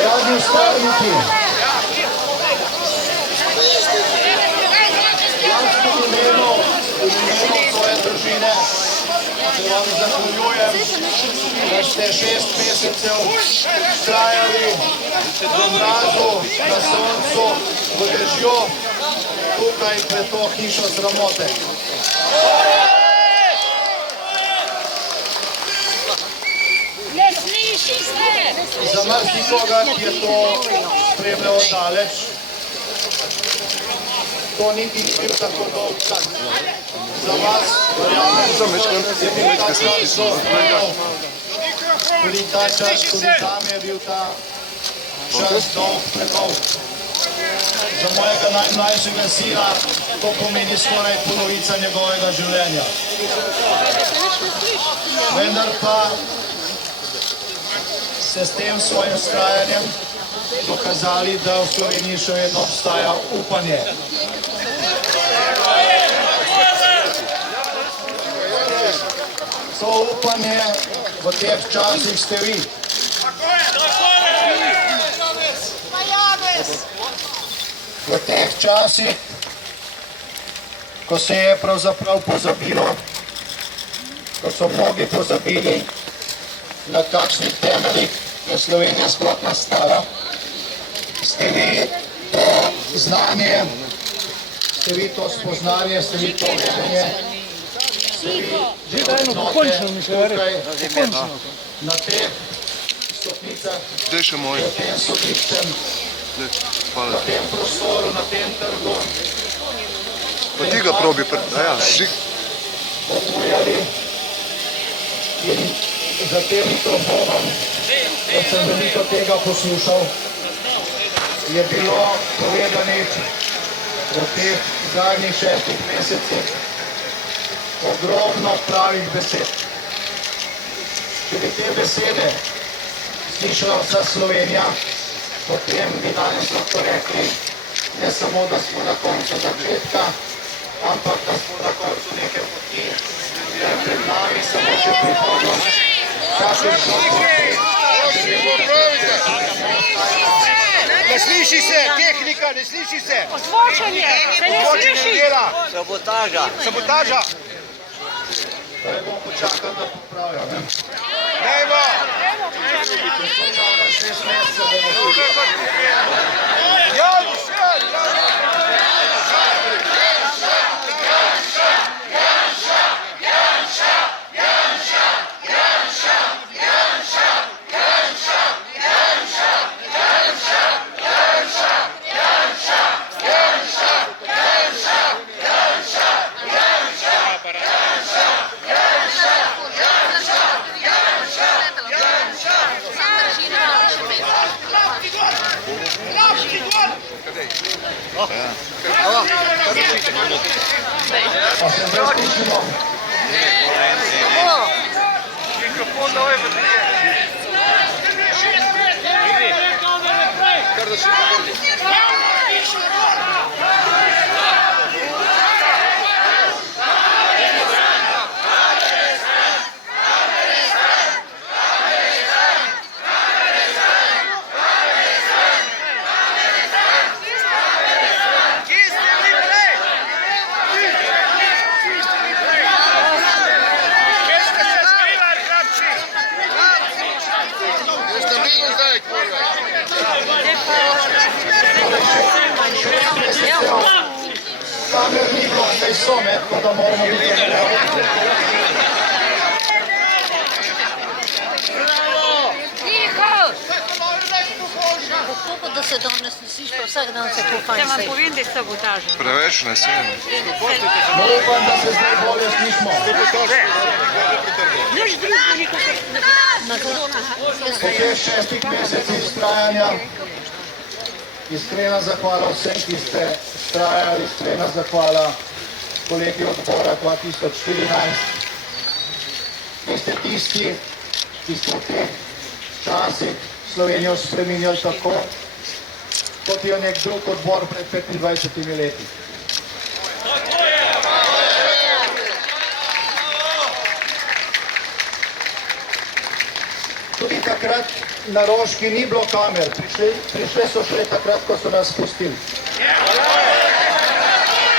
Dragi stavniki, v imenu svoje družine se vam zahvaljujem, da ste 6 mesecev trajali v mrazu, na soncu, v dežju, tukaj pred to hišo sramote. Za marsikoga, ki je to spremljal daleč, to niti ni bil tako dolg čas. Za vas, verjamem, je bil ta čas dolg. Tudi ta čas, tudi tam je bil ta čas dolg, predolg. Za mojega najmlajšega sina to pomeni skoraj polovica njegovega življenja. Vendar pa ste s tem svojim vztrajanjem dokazali, da v Sloveniji še vedno obstaja upanje. To upanje v teh časih ste vi. V teh časih, ko se je pravzaprav pozabilo, ko so mnogi pozabili, na kakšnih temeljih je Slovenija sploh nastala. Ste vi to znanje, ste vi to spoznanje, ste vi to vedenje, ste vi vrednote tukaj na teh stopnicah, na tem sodiščem, na tem prostoru, na tem trgu. Pa ti ga probi, žig. Potvojali in za tem mikrofonom, ko sem veliko tega poslušal, je bilo povedanih v teh zadnjih 6 mesecih ogromno pravih besed. Če bi te besede slišala vsa Slovenija, potem bi danes lahko rekli, ne samo, da smo na koncu začetka, ampak da smo na koncu neke poti, da je pred nami samo še prihodnost. Ne sliši se, tehnika, ne sliši se. Ozvočenje, se ne sliši. Sabotaža. Sabotaža. Zdaj bom počakal, da popravljam. Dajmo. Počakal 6 mesecev, bomo tudi. Mikrofon давай быстрее. Kamernikom zdaj so, tako da moramo biti Kako da se danes ne sliši, pa vsak dan se to fajn sliši. Preveč nas je. upam, da se zdaj bolje sliši. smo. Po teh 6 mesecih vztrajanja iskrena zahvala vsem, ki ste vztrajali, iskrena zahvala kolegi odbora 2014. Vi ste tisti, ki ste v teh časih Slovenijo spreminjali tako, kot je nek drug odbor pred 25 leti. Tudi takrat na Roški ni bilo kamer, prišle so šele takrat, ko so nas spustili.